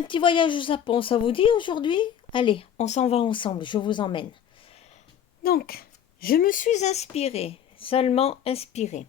Un petit voyage au Japon, ça vous dit aujourd'hui? Allez, on s'en va ensemble, je vous emmène. Donc, je me suis inspirée, seulement inspirée,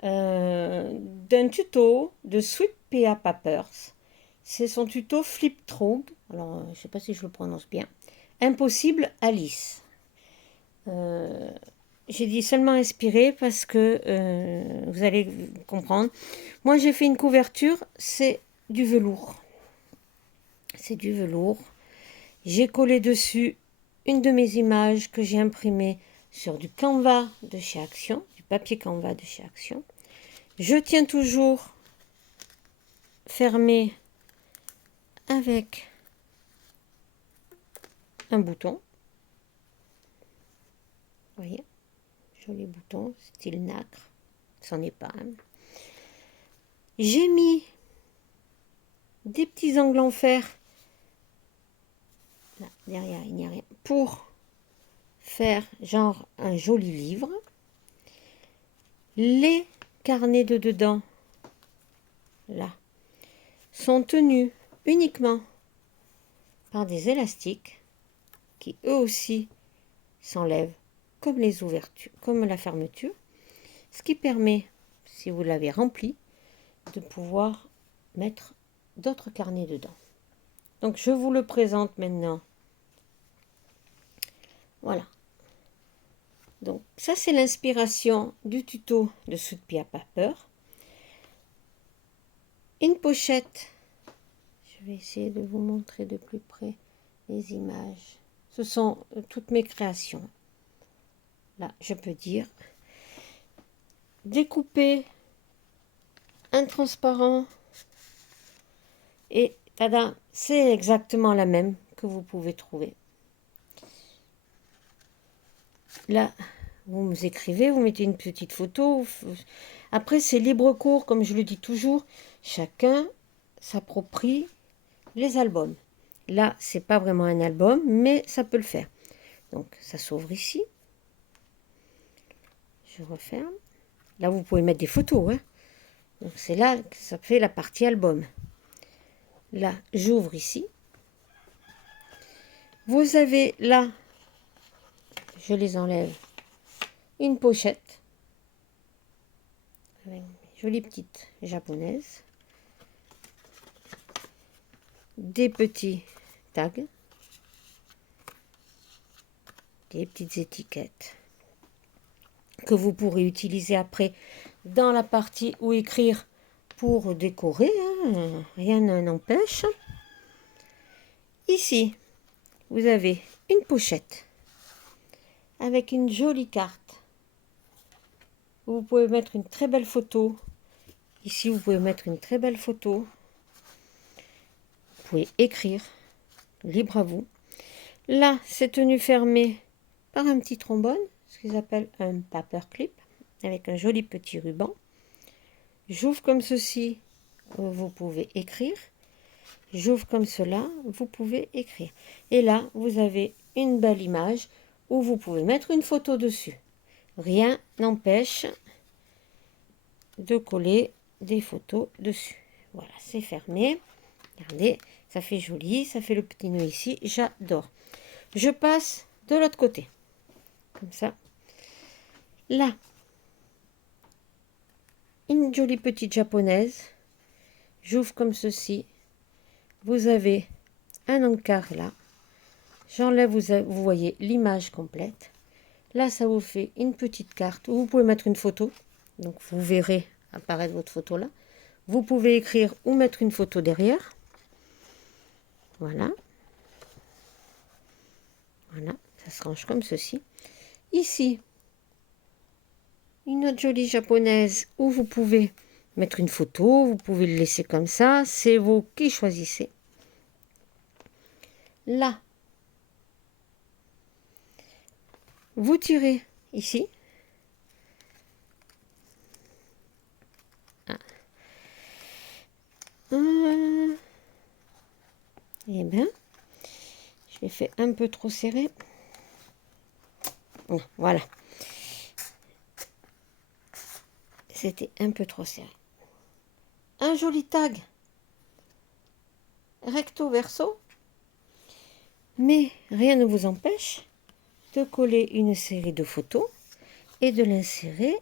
d'un tuto de Sweet Pea Papers. C'est son tuto Flip Trog. Alors, je ne sais pas si je le prononce bien. Impossible Alice. J'ai dit seulement inspiré parce que vous allez comprendre. Moi, j'ai fait une couverture, c'est du velours. C'est du velours. J'ai collé dessus une de mes images que j'ai imprimée sur du Canva de chez Action, du papier Canva de chez Action. Je tiens toujours fermé avec un bouton. Vous voyez, joli bouton, style nacre. C'en est pas un. J'ai mis des petits angles en fer. Là, derrière, il n'y a rien. Pour faire genre un joli livre. Les carnets de dedans, là, sont tenus uniquement par des élastiques qui eux aussi s'enlèvent comme les ouvertures, comme la fermeture, ce qui permet, si vous l'avez rempli, de pouvoir mettre d'autres carnets dedans. Donc je vous le présente maintenant. Voilà. Donc ça c'est l'inspiration du tuto de Sweet Pea Paper. Une pochette. Je vais essayer de vous montrer de plus près les images. Ce sont toutes mes créations. Là, je peux dire. Découper un transparent. Et tada, c'est exactement la même que vous pouvez trouver. Là, vous me écrivez, vous mettez une petite photo. Après, c'est libre cours, comme je le dis toujours. Chacun s'approprie les albums. Là, c'est pas vraiment un album, mais ça peut le faire. Donc, ça s'ouvre ici. Je referme. Là, vous pouvez mettre des photos. Hein. Donc, c'est là que ça fait la partie album. Là, j'ouvre ici. Vous avez là, je les enlève, une pochette avec une jolie petite japonaise, des petits tags, des petites étiquettes que vous pourrez utiliser après dans la partie où écrire pour décorer, hein, rien n'empêche. Ici, vous avez une pochette avec une jolie carte. Vous pouvez mettre une très belle photo. Ici, vous pouvez mettre une très belle photo. Vous pouvez écrire, libre à vous. Là, c'est tenu fermé par un petit trombone, ce qu'ils appellent un paper clip, avec un joli petit ruban. J'ouvre comme ceci, vous pouvez écrire. J'ouvre comme cela, vous pouvez écrire. Et là, vous avez une belle image où vous pouvez mettre une photo dessus. Rien n'empêche de coller des photos dessus. Voilà, c'est fermé. Regardez, ça fait joli, ça fait le petit nœud ici. J'adore. Je passe de l'autre côté. Comme ça. Là, une jolie petite japonaise. J'ouvre comme ceci. Vous avez un encart là. J'enlève, vous voyez l'image complète. Là, ça vous fait une petite carte où vous pouvez mettre une photo. Donc, vous verrez apparaître votre photo là. Vous pouvez écrire ou mettre une photo derrière. Voilà. Voilà, ça se range comme ceci. Ici, une autre jolie japonaise où vous pouvez mettre une photo, vous pouvez le laisser comme ça, c'est vous qui choisissez. Là, vous tirez ici. Ah. Eh bien, je l'ai fait un peu trop serré. Voilà. C'était un peu trop serré. Un joli tag. recto verso. Mais rien ne vous empêche de coller une série de photos et de l'insérer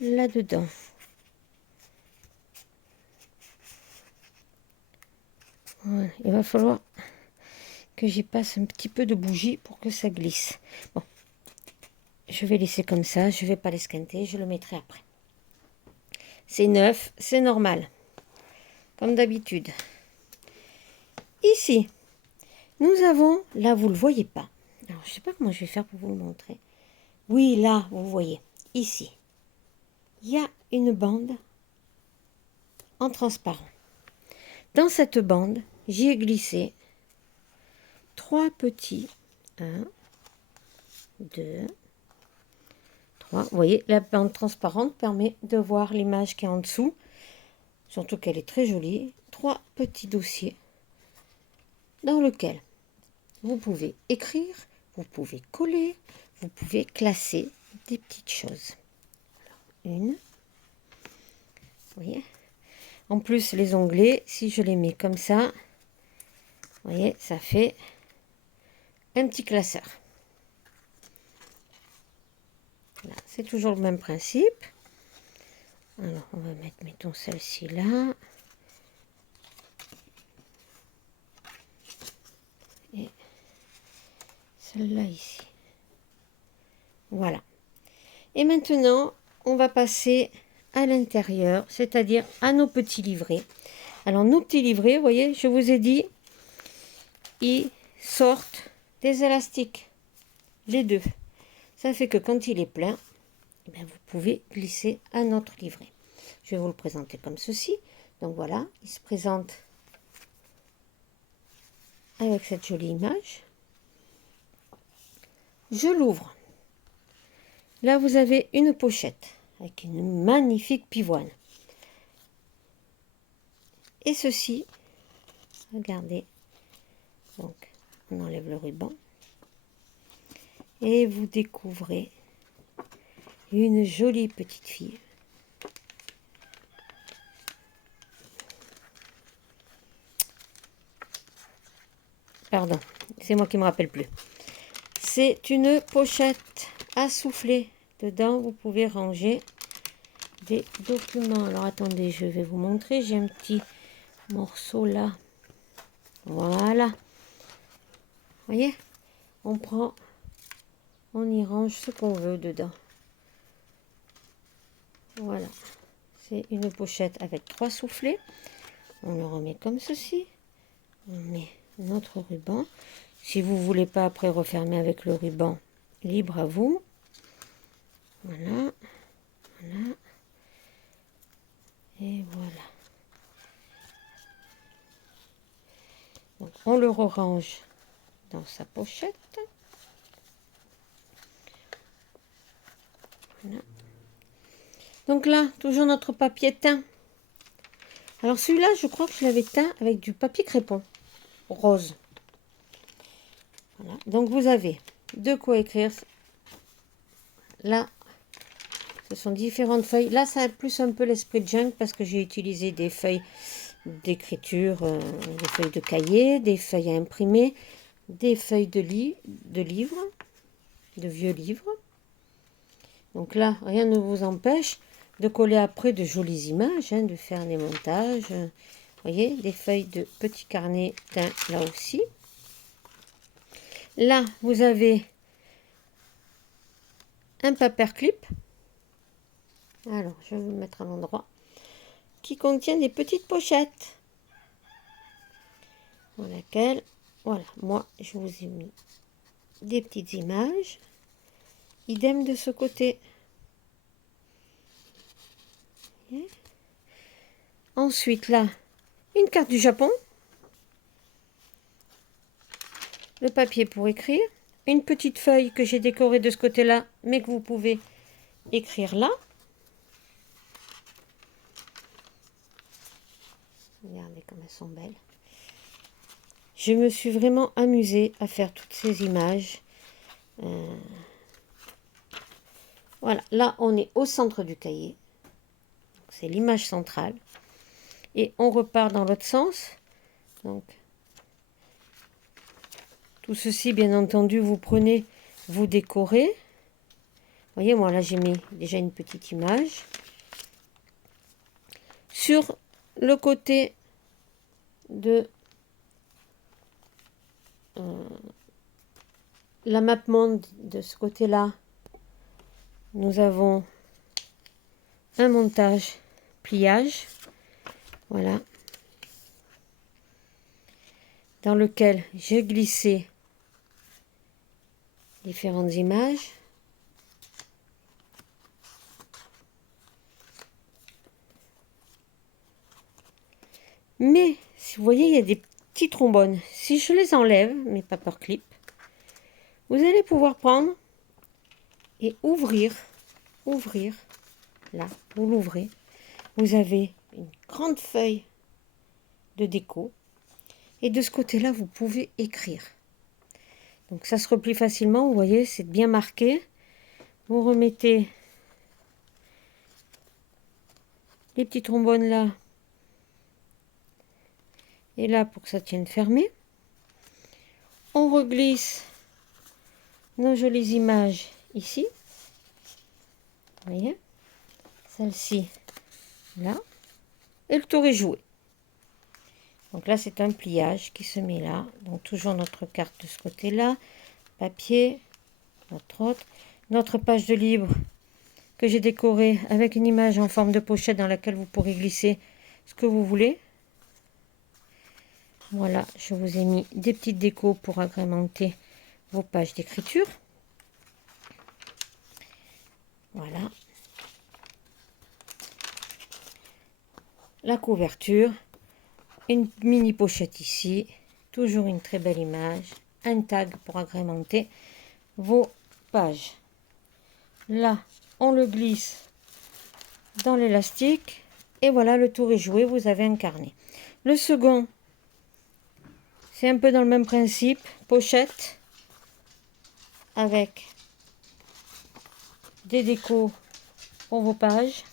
là-dedans. Voilà. Il va falloir que j'y passe un petit peu de bougie pour que ça glisse. Bon, je vais laisser comme ça, je ne vais pas l'esquinter, je le mettrai après. C'est neuf, c'est normal, comme d'habitude. Ici, nous avons, là vous ne le voyez pas, alors je ne sais pas comment je vais faire pour vous le montrer. Oui, là, vous voyez, ici, il y a une bande en transparent. Dans cette bande, j'y ai glissé 3 petits, 1, 2, 3. Vous voyez, la bande transparente permet de voir l'image qui est en dessous, surtout qu'elle est très jolie. 3 petits dossiers dans lesquels vous pouvez écrire, vous pouvez coller, vous pouvez classer des petites choses. Alors, une, vous voyez. En plus, les onglets, si je les mets comme ça, vous voyez, ça fait un petit classeur. Voilà, c'est toujours le même principe. Alors, on va mettre, mettons, celle-ci là. Et celle-là ici. Voilà. Et maintenant, on va passer à l'intérieur, c'est-à-dire à nos petits livrets. Alors, nos petits livrets, vous voyez, je vous ai dit, ils sortent des élastiques, les deux. Ça fait que quand il est plein, eh bien, vous pouvez glisser un autre livret. Je vais vous le présenter comme ceci. Donc voilà, il se présente avec cette jolie image. Je l'ouvre. Là, vous avez une pochette avec une magnifique pivoine. Et ceci, regardez, donc on enlève le ruban et vous découvrez une jolie petite fille. Pardon, c'est moi qui me rappelle plus. C'est une pochette à souffler. Dedans, vous pouvez ranger des documents. Alors attendez, je vais vous montrer. J'ai un petit morceau là. Voilà. Vous voyez, on prend, on y range ce qu'on veut dedans. Voilà. C'est une pochette avec 3 soufflets. On le remet comme ceci. On met notre ruban. Si vous voulez pas après refermer avec le ruban, libre à vous. Voilà. Voilà. Et voilà. Donc, on le range dans sa pochette. Voilà. Donc là, toujours notre papier teint. Alors celui-là, je crois que je l'avais teint avec du papier crépon rose. Voilà. Donc vous avez de quoi écrire. Là, ce sont différentes feuilles. Là, ça a plus un peu l'esprit de junk parce que j'ai utilisé des feuilles d'écriture, des feuilles de cahier, des feuilles à imprimer, des feuilles de livres, de vieux livres. Donc là, rien ne vous empêche de coller après de jolies images, de faire des montages. Vous voyez, des feuilles de petits carnets teints là aussi. Là, vous avez un paperclip. Alors, je vais vous le mettre à l'endroit. Qui contient des petites pochettes. Dans laquelle, voilà, moi, je vous ai mis des petites images. Idem de ce côté. Ensuite, là, une carte du Japon. Le papier pour écrire. Une petite feuille que j'ai décorée de ce côté-là, mais que vous pouvez écrire là. Regardez comme elles sont belles. Je me suis vraiment amusée à faire toutes ces images. Voilà, là, on est au centre du cahier. C'est l'image centrale. Et on repart dans l'autre sens. Donc, tout ceci, bien entendu, vous prenez, vous décorez. Vous voyez, moi, là, j'ai mis déjà une petite image. Sur le côté de la map monde, de ce côté-là, nous avons un montage pliage. Voilà. Dans lequel j'ai glissé différentes images. Mais, si vous voyez, il y a des petits trombones. Si je les enlève, mes paperclips, vous allez pouvoir prendre et ouvrir, là, vous l'ouvrez. Vous avez une grande feuille de déco. Et de ce côté-là, vous pouvez écrire. Donc ça se replie facilement, vous voyez, c'est bien marqué. Vous remettez les petits trombones là et là pour que ça tienne fermé. On reglisse nos jolies images ici. Vous voyez, celle-ci là. Et le tour est joué. Donc là, c'est un pliage qui se met là. Donc toujours notre carte de ce côté-là. Papier, notre page de livre que j'ai décorée avec une image en forme de pochette dans laquelle vous pourrez glisser ce que vous voulez. Voilà, je vous ai mis des petites décos pour agrémenter vos pages d'écriture. Voilà. La couverture, une mini pochette ici, toujours une très belle image, un tag pour agrémenter vos pages. Là, on le glisse dans l'élastique et voilà, le tour est joué, vous avez un carnet. Le second, c'est un peu dans le même principe, pochette avec des décos pour vos pages,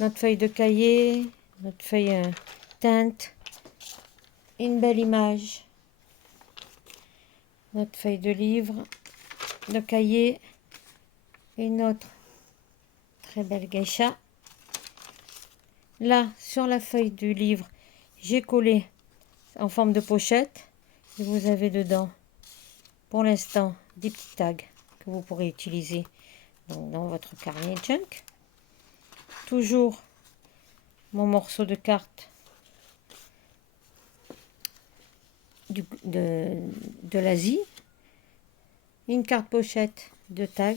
notre feuille de cahier, notre feuille teinte, une belle image, notre feuille de livre, de cahier, une autre très belle geisha. Là, sur la feuille du livre, j'ai collé en forme de pochette. Et vous avez dedans, pour l'instant, des petits tags que vous pourrez utiliser donc, dans votre carnet junk. Toujours mon morceau de carte de l'Asie. Une carte pochette de tags.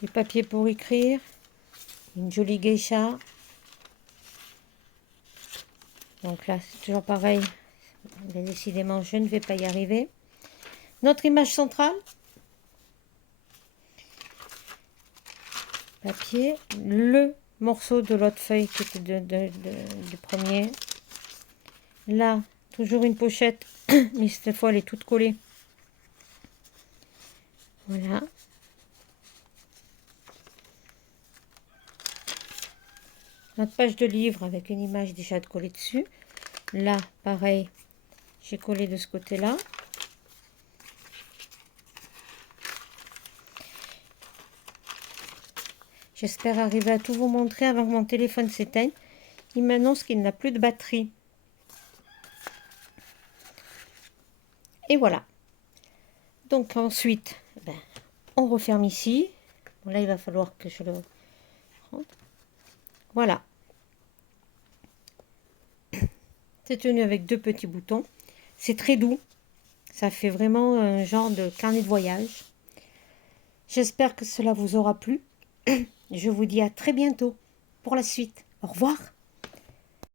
Du papier pour écrire, une jolie geisha. Donc là, c'est toujours pareil. Mais décidément, je ne vais pas y arriver. Notre image centrale. Papier. Le morceau de l'autre feuille qui était du premier. Là, toujours une pochette, mais cette fois, elle est toute collée. Voilà. Notre page de livre avec une image déjà de coller dessus. Là, pareil, j'ai collé de ce côté-là. J'espère arriver à tout vous montrer avant que mon téléphone s'éteigne. Il m'annonce qu'il n'a plus de batterie. Et voilà. Donc ensuite, on referme ici. Bon, là, il va falloir que je le rentre. Voilà. C'est tenu avec deux petits boutons. C'est très doux. Ça fait vraiment un genre de carnet de voyage. J'espère que cela vous aura plu. Je vous dis à très bientôt pour la suite. Au revoir.